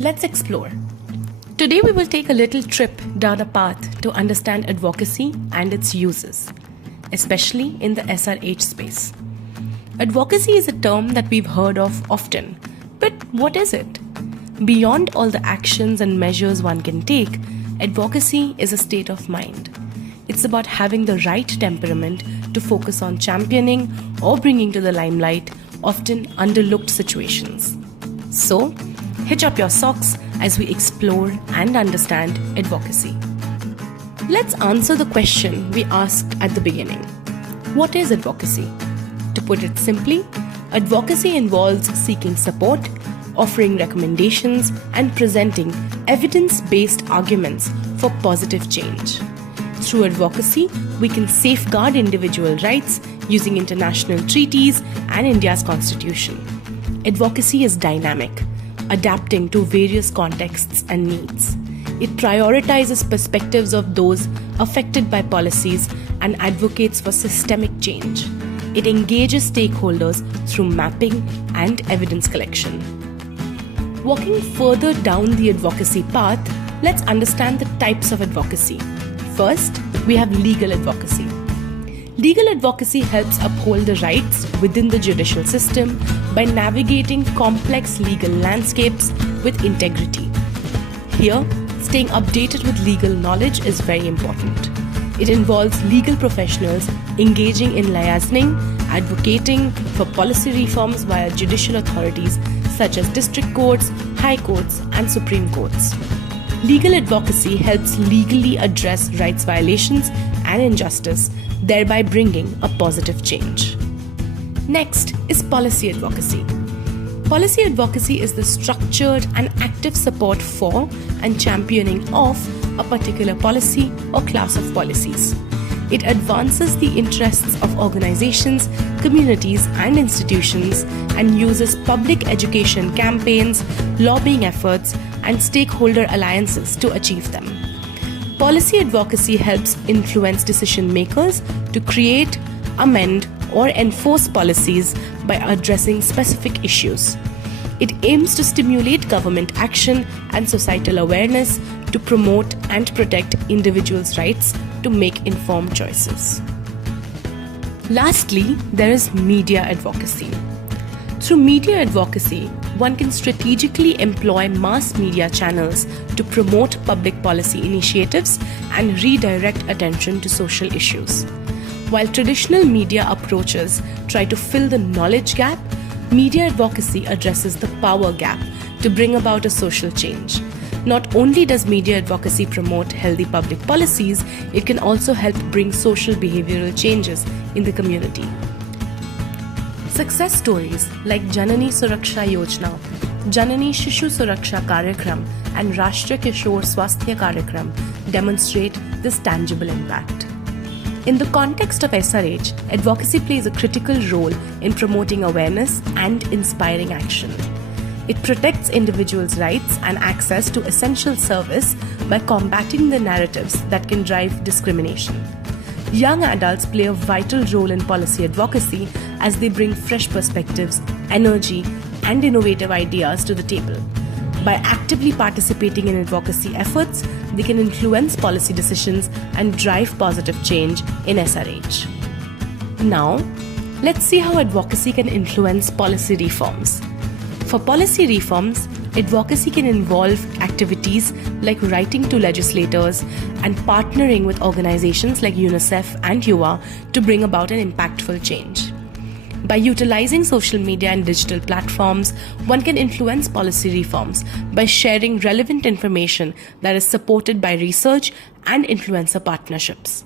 Let's explore. Today we will take a little trip down a path to understand advocacy and its uses, especially in the SRH space. Advocacy is a term that we've heard of often, but what is it? Beyond all the actions and measures one can take, advocacy is a state of mind. It's about having the right temperament to focus on championing or bringing to the limelight often underlooked situations. So, hitch up your socks as we explore and understand advocacy. Let's answer the question we asked at the beginning. What is advocacy? To put it simply, advocacy involves seeking support, offering recommendations, and presenting evidence-based arguments for positive change. Through advocacy, we can safeguard individual rights using international treaties and India's constitution. Advocacy is dynamic, adapting to various contexts and needs. It prioritizes perspectives of those affected by policies and advocates for systemic change. It engages stakeholders through mapping and evidence collection. Walking further down the advocacy path, let's understand the types of advocacy. First, we have legal advocacy. Legal advocacy helps uphold the rights within the judicial system by navigating complex legal landscapes with integrity. Here, staying updated with legal knowledge is very important. It involves legal professionals engaging in liaising, advocating for policy reforms via judicial authorities such as district courts, high courts, and supreme courts. Legal advocacy helps legally address rights violations and injustice, thereby bringing a positive change. Next is policy advocacy. Policy advocacy is the structured and active support for and championing of a particular policy or class of policies. It advances the interests of organizations, communities, and institutions and uses public education campaigns, lobbying efforts, and stakeholder alliances to achieve them. Policy advocacy helps influence decision makers to create, amend, or enforce policies by addressing specific issues. It aims to stimulate government action and societal awareness to promote and protect individuals' rights to make informed choices. Lastly, there is media advocacy. Through media advocacy, one can strategically employ mass media channels to promote public policy initiatives and redirect attention to social issues. While traditional media approaches try to fill the knowledge gap, media advocacy addresses the power gap to bring about a social change. Not only does media advocacy promote healthy public policies, it can also help bring social behavioral changes in the community. Success stories like Janani Suraksha Yojana, Janani Shishu Suraksha Karyakram, and Rashtriya Kishore Swasthya Karyakram demonstrate this tangible impact. In the context of SRH, advocacy plays a critical role in promoting awareness and inspiring action. It protects individuals' rights and access to essential service by combating the narratives that can drive discrimination. Young adults play a vital role in policy advocacy as they bring fresh perspectives, energy, and innovative ideas to the table. By actively participating in advocacy efforts, they can influence policy decisions and drive positive change in SRH. Now, let's see how advocacy can influence policy reforms. For policy reforms, advocacy can involve activities like writing to legislators and partnering with organizations like UNICEF and UA to bring about an impactful change. By utilizing social media and digital platforms, one can influence policy reforms by sharing relevant information that is supported by research and influencer partnerships.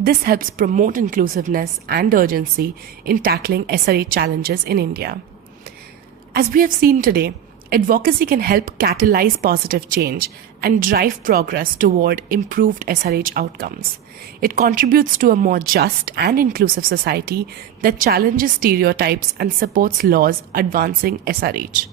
This helps promote inclusiveness and urgency in tackling SRH challenges in India. As we have seen today, advocacy can help catalyze positive change and drive progress toward improved SRH outcomes. It contributes to a more just and inclusive society that challenges stereotypes and supports laws advancing SRH.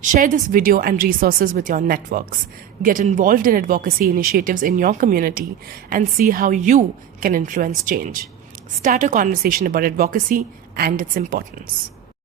Share this video and resources with your networks. Get involved in advocacy initiatives in your community and see how you can influence change. Start a conversation about advocacy and its importance.